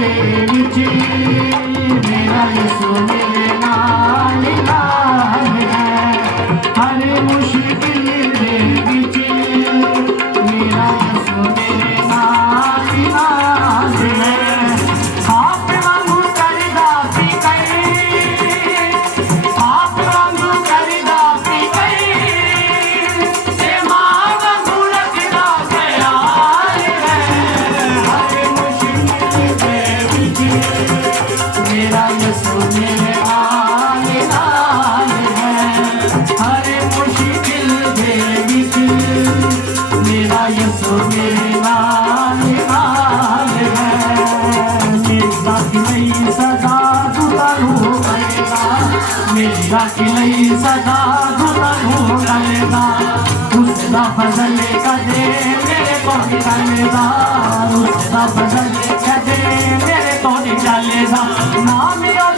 दे विच मेरा यसू मेरे नाल नाल है। हर मुश्किल दे विच मेरा यसू मेरे नाल नाल है। आप वांगू करदा सी कई, आप वांगू करदा सी कई, ते मां वांगू रखदा ख्याल है। हर मुश्किल दे विच मेरा यसू मेरे नाल नाल है। हर मुश्किल दे विच मेरा यसू मेरे नाल नाल है। मेरी राखी लई सदा दुतारू करेगा, मेरी राखी लई सदा दुतारू करेगा। उसदा फजल कदे मेरे को निकलेगा, उसदा फजल कदे मेरे को निकलेगा। ना मेरा